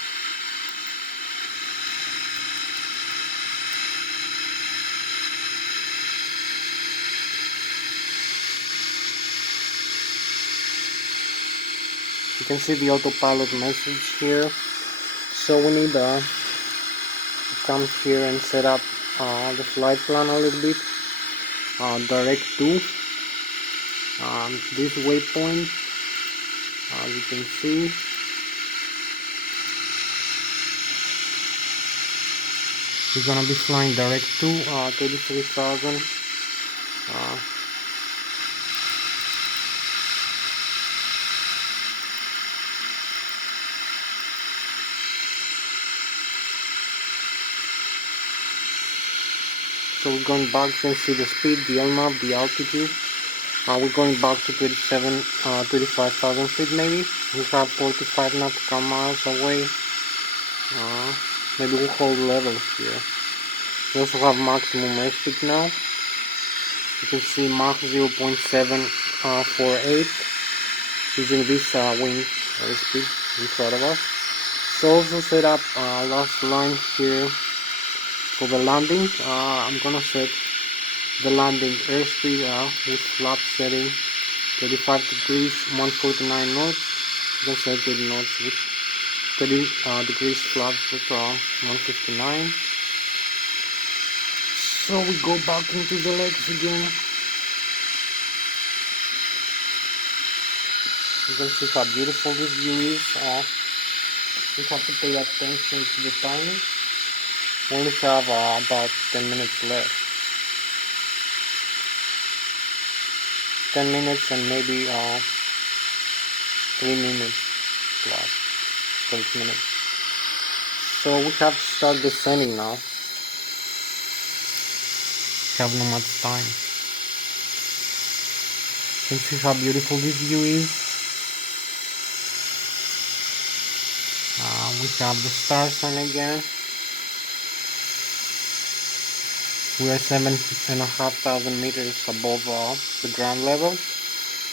You can see the autopilot message here. So we need to come here and set up the flight plan a little bit. Direct to this waypoint, as you can see. We're gonna be flying direct to 33,000. So we're going back. You can see the speed, the LMAP, the altitude. We're going back to 35,000 feet maybe. We have 45 nautical miles away. Maybe we'll hold level here. We also have maximum airspeed now. You can see Mach 0.748 using this wind airspeed in front of us. So also set up last line here for the landing. I'm gonna set the landing airspeed with flap setting 35 degrees, 149 knots. You can set 30 knots with 30 degrees flaps with 159. So we go back into the legs again. You can see how beautiful this view is. We have to pay attention to the timing. We only have about 10 minutes left. 10 minutes and maybe 3 minutes plus 12 minutes. So we have to start descending now. We have no much time. You can see how beautiful this view is. We have the star sign again. We are 7,500 meters above the ground level,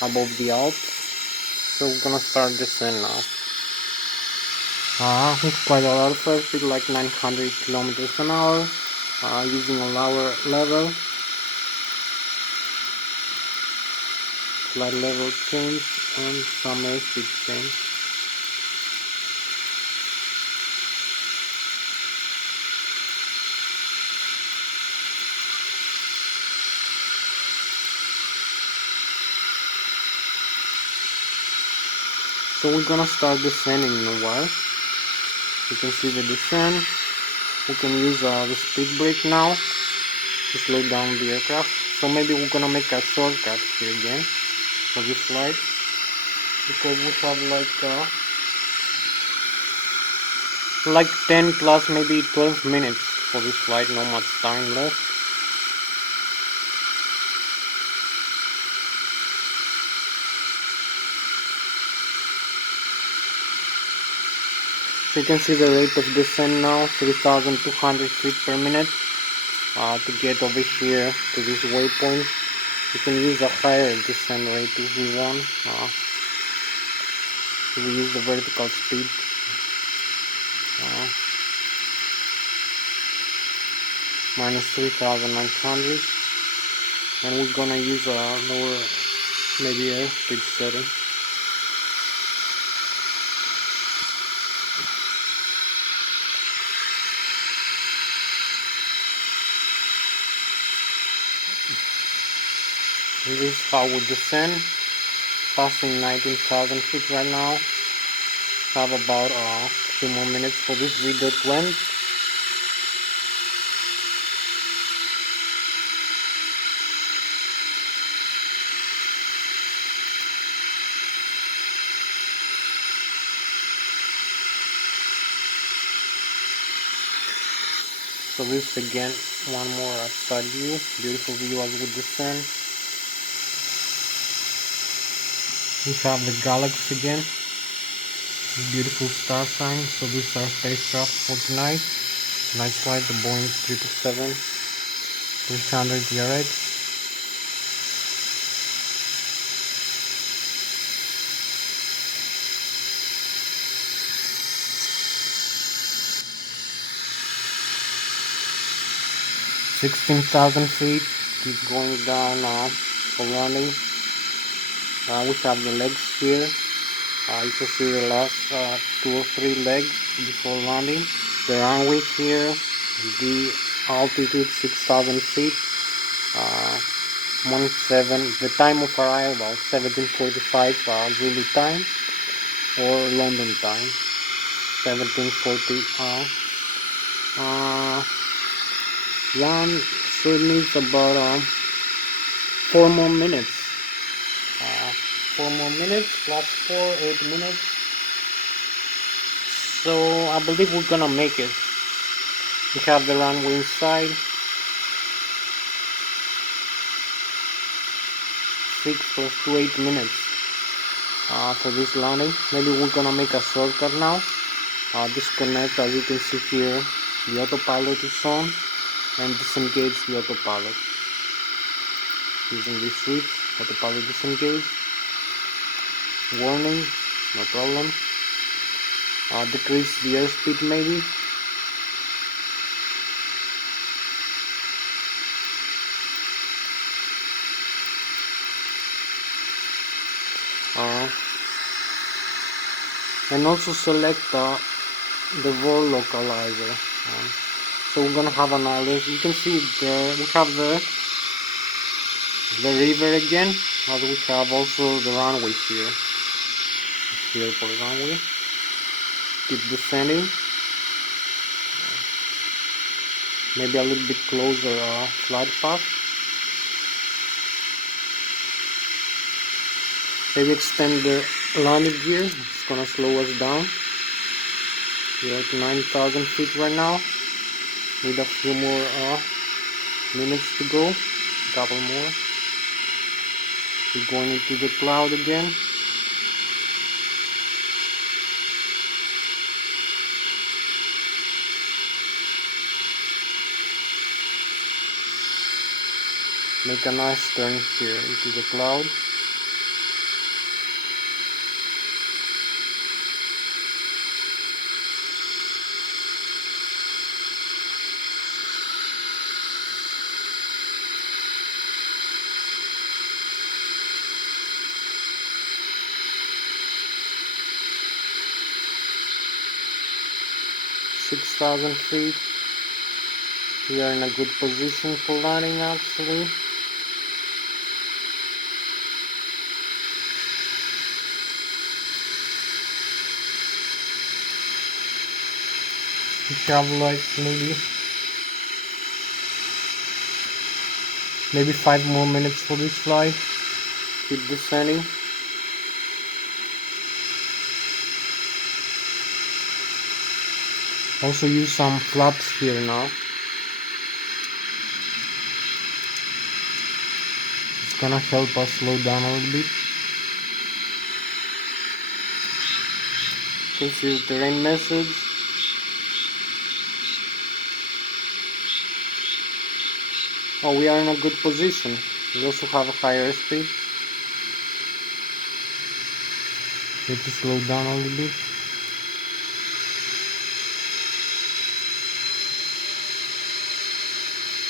above the Alps. So we're gonna start descent now. It's quite a lot of airspeed, like 900 kilometers an hour, using a lower level. Flight level change and some airspeed change. So we're gonna start descending in a while. You can see the descent. We can use the speed brake now to slow down the aircraft. So maybe we're gonna make a shortcut here again for this flight, because we have like 10 plus maybe 12 minutes for this flight. Not much time left. So you can see the rate of descent now, 3,200 feet per minute. To get over here to this waypoint, you can use a higher descent rate if we want. We use the vertical speed. Minus 3,900, and we're gonna use a lower, maybe airspeed setting. And this is how we descend, passing 19,000 feet right now. Have about a few more minutes for this video to end. So this is again one more outside view, beautiful view as we descend. We have the galaxy again, beautiful star sign. So this is our spacecraft for tonight. Tonight's flight, the Boeing 777-300 ERX. $16,000 feet, keep going down for landing. We have the legs here. You can see the last 2 or 3 legs before landing. The runway here, the altitude 6,000 feet, 17, the time of arrival 17:45 Zulu time or London time 17:40. So it needs about 4 more minutes. 4 more minutes plus 4, 8 minutes. So I believe we're gonna make it. We have the runway inside. 6 plus 2, 8 minutes for this landing. Maybe we're gonna make a shortcut now. Disconnect, as you can see here, the autopilot is on, and disengage the autopilot. Using this switch, autopilot disengage. Warning, no problem. Decrease the airspeed maybe. And also select the vol localizer. So we're gonna have an island. You can see there we have the river again, as we have also the runway here. Here for the runway. Keep descending. Maybe a little bit closer flight path. Maybe extend the landing gear. It's gonna slow us down. We're at 9,000 feet right now. Need a few more minutes to go. A couple more. We're going into the cloud again. Make a nice turn here into the cloud. (6,000 feet). We are in a good position for landing actually. We have like maybe 5 more minutes for this flight. Keep descending. Also use some flaps here now. It's gonna help us slow down a little bit. You can see the terrain message. Oh, we are in a good position. We also have a higher speed. Need to slow down a little bit.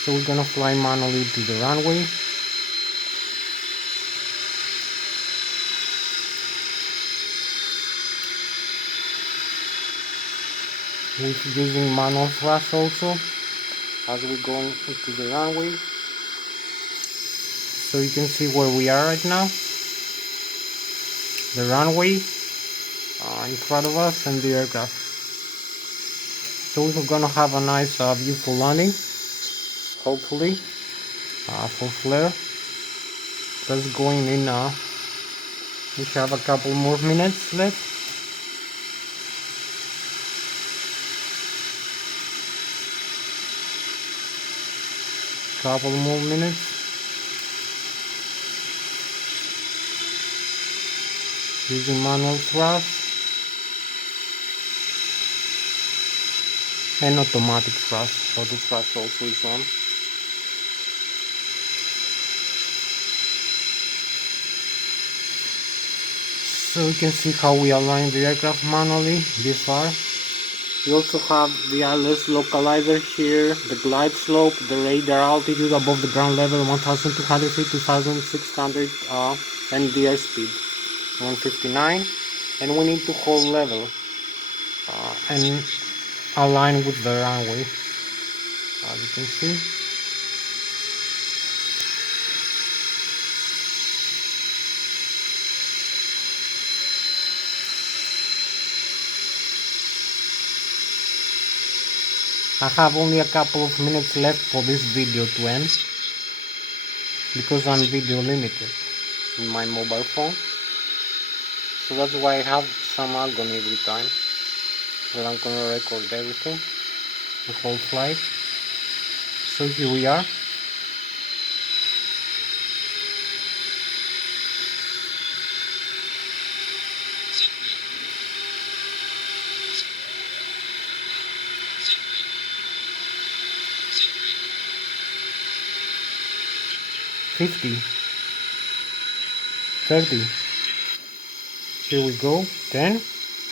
So we're gonna fly manually to the runway. We're using manual thrust also as we go into the runway. So you can see where we are right now. The runway in front of us and the aircraft. So we're gonna have a nice view for landing. Hopefully for flare. That's going in now. We have a couple more minutes left. Couple more minutes. Using manual thrust and automatic thrust. Auto thrust also is on. So we can see how we align the aircraft manually this far. We also have the Lszh localizer here, the glide slope, the radar altitude above the ground level 1,200 feet, 2,600, and the airspeed 159. and we need to hold level and align with the runway, as you can see. I have only a couple of minutes left for this video to end, because I'm video limited in my mobile phone, so that's why I have some agon every time that I'm gonna record everything, the whole flight. So here we are. $50, $30, here we go, 10,